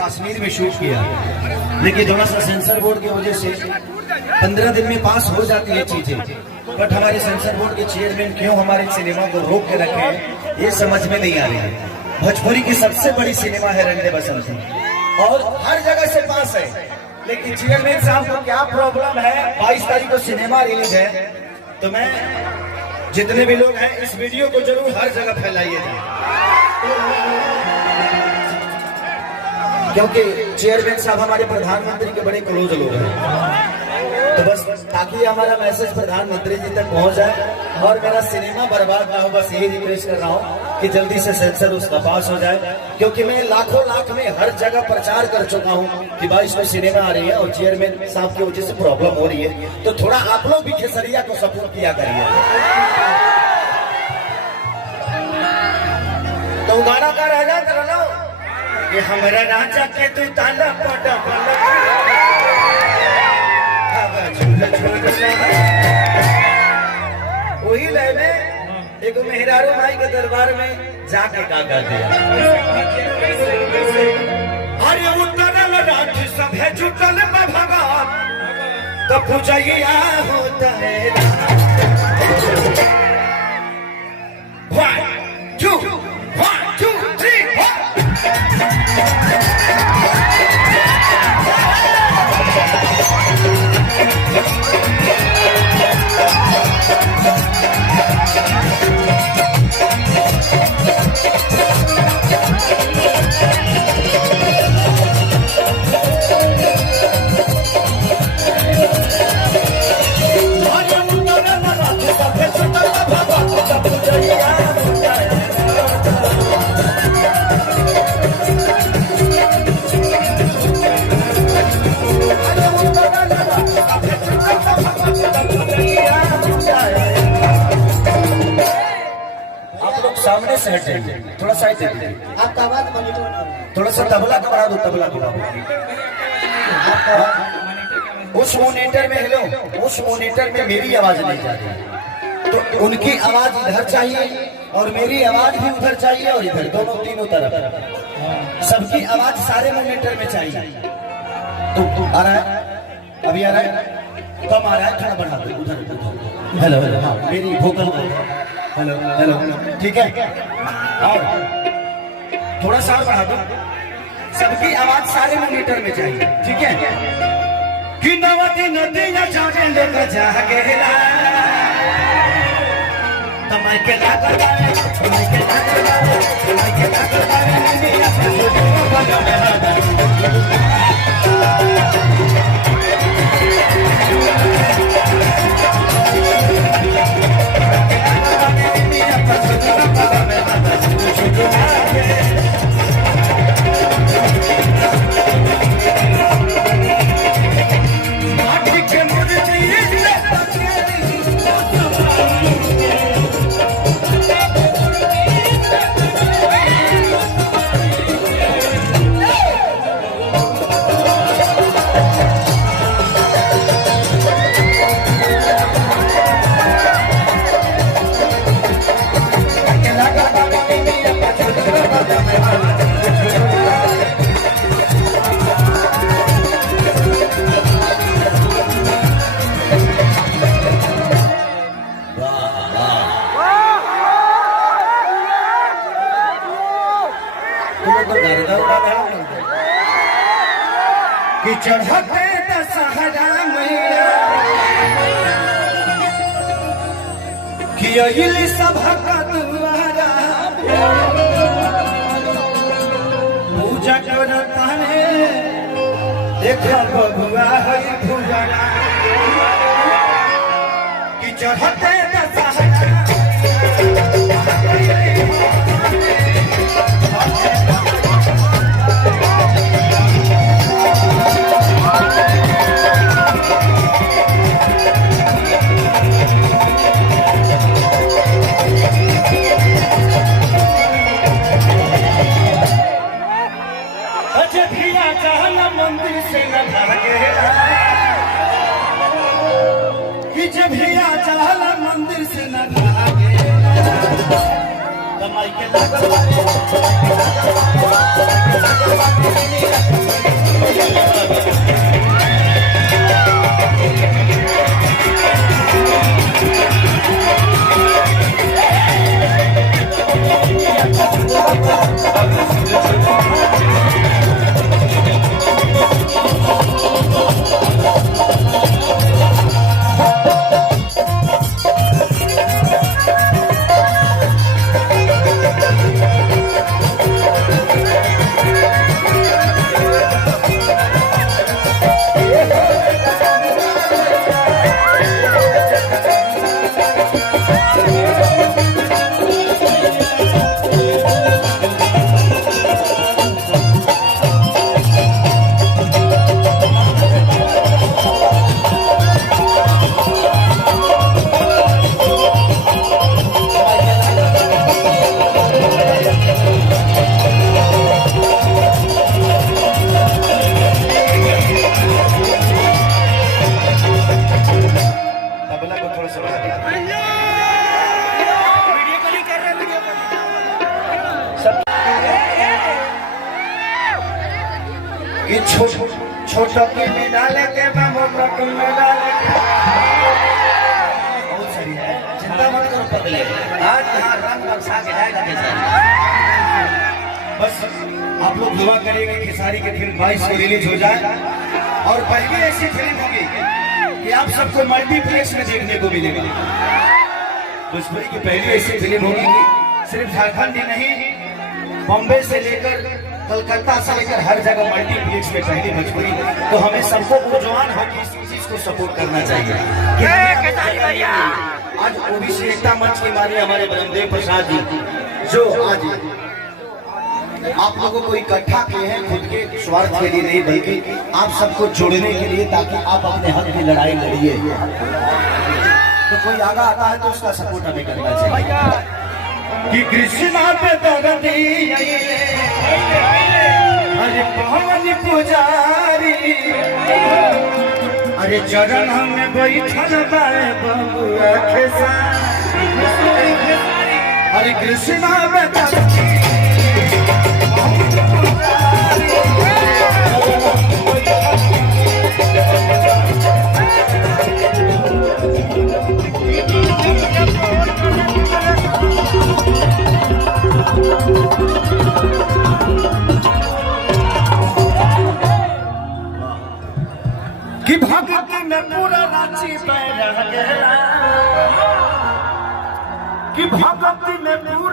कश्मीर में शूट किया, लेकिन थोड़ा सा सेंसर बोर्ड की वजह से 15 दिन में पास हो जाती है चीजें, बट हमारे सेंसर बोर्ड के चेयरमैन क्यों हमारे सिनेमा को रोक के रखे हैं ये समझ में नहीं आ रही है। भोजपुरी की सबसे बड़ी सिनेमा है रंडे बसंती और हर जगह से पास है, लेकिन चेयरमैन साहब को क्या प्रॉब्लम है। 22 तारीख को सिनेमा रिलीज है, तो मैं जितने भी लोग हैं इस वीडियो को जरूर हर जगह फैलाइएगा, क्योंकि चेयरमैन साहब हमारे प्रधानमंत्री के बड़े क्लोज लोग हैं। तो बस ताकि हमारा मैसेज प्रधानमंत्री जी तक पहुंच जाए और मेरा सिनेमा बर्बाद ना हो, बस यही रिक्वेस्ट कर रहा हूं कि जल्दी से सेंसर उसका पास हो जाए, क्योंकि मैं लाखों लाख में हर जगह प्रचार कर चुका हूं कि 22 में सिनेमा आ रही है और चेयरमैन साहब की वजह से प्रॉब्लम हो रही है। तो थोड़ा आप लोग भी खेसरिया को सपोर्ट किया करिए। तो गाना का रह जाए कर लो कि हमारा राजा के तू ताला पटा वही लय में एक मेहरारू माई के दरबार में जाके का कर दिया। अरे उतरल राठ सब है जुटल भगवान तो पूजैया होता है। 1 2 1 2 3 सामने से हटे, थोड़ा साइड से आप थोड़ा सा तबला का बढ़ा दो, तबला को उस मोनीटर में हेलो, उस मोनीटर में मेरी आवाज नहीं जा रही, तो उनकी आवाज इधर चाहिए और मेरी आवाज भी उधर चाहिए और इधर दोनों तीनों तरफ सबकी आवाज सारे मोनीटर में चाहिए। तो आ रहा है, अभी आ रहा है, कम आ रहा है, थोड़ा बढ़ा दो उधर। हेलो हेलो, हाँ मेरी भोकल हेलो हेलो, ठीक है, और थोड़ा सा बढ़ा दो, सबकी आवाज सारे मोनीटर में चाहिए, ठीक है। कि नवती नदिया जाने लेकर जागेला तमाय के लाकर तमाय के लाकर तमाय के लाकर नदिया कि चढ़ते दशहरा मैया कि अइली सभा का दुआरा पूजा करता है देखो बबुआ है फुलरा कि चढ़ते दशहरा मंदिर से न भागेला कि जब भी आ जाला मंदिर से न भागेला कमाई के लागल छोटो के में डाले के मोटो के में डाले के बहुत सही है, चिंता मत करो पगले। आज यहाँ रंग बरसा के जाएगा बेचारा। बस आप लोग दुआ करेंगे कि खेसारी की फिल्म 22 को रिलीज हो जाए और पहली ऐसी फिल्म होगी कि आप सबको मल्टीप्लेक्स में देखने को मिलेगा। भोजपुरी की पहली ऐसी फिल्म होगी कि सिर्फ झारखंड ही नहीं, बॉम्बे से लेकर कलकत्ता से लेकर हर जगह मल्टीप्लेक्स में पहली भोजपुरी। तो हमें सबको ऊर्जवान होकर इस चीज को सपोर्ट करना चाहिए। आज ओबीसी एकता मंच के माननीय हमारे ब्रह्मदेव प्रसाद जी जो आज आप लोगों को इकट्ठा किए हैं खुद के स्वार्थ के लिए नहीं बल्कि आप सबको जोड़ने के लिए, ताकि आप अपने हक की लड़ाई लड़िए। तो कोई आगा आता है तो उसका सपोर्ट हमें करना चाहिए कि कृष्णा पे दरदी अरे पवन पुजारी अरे चरण में बैठल बाए बबुआ खेसारी अरे कृष्णा पे दरदी कि भगत में पूरा रांची पे रह गया कि भगत में पूरा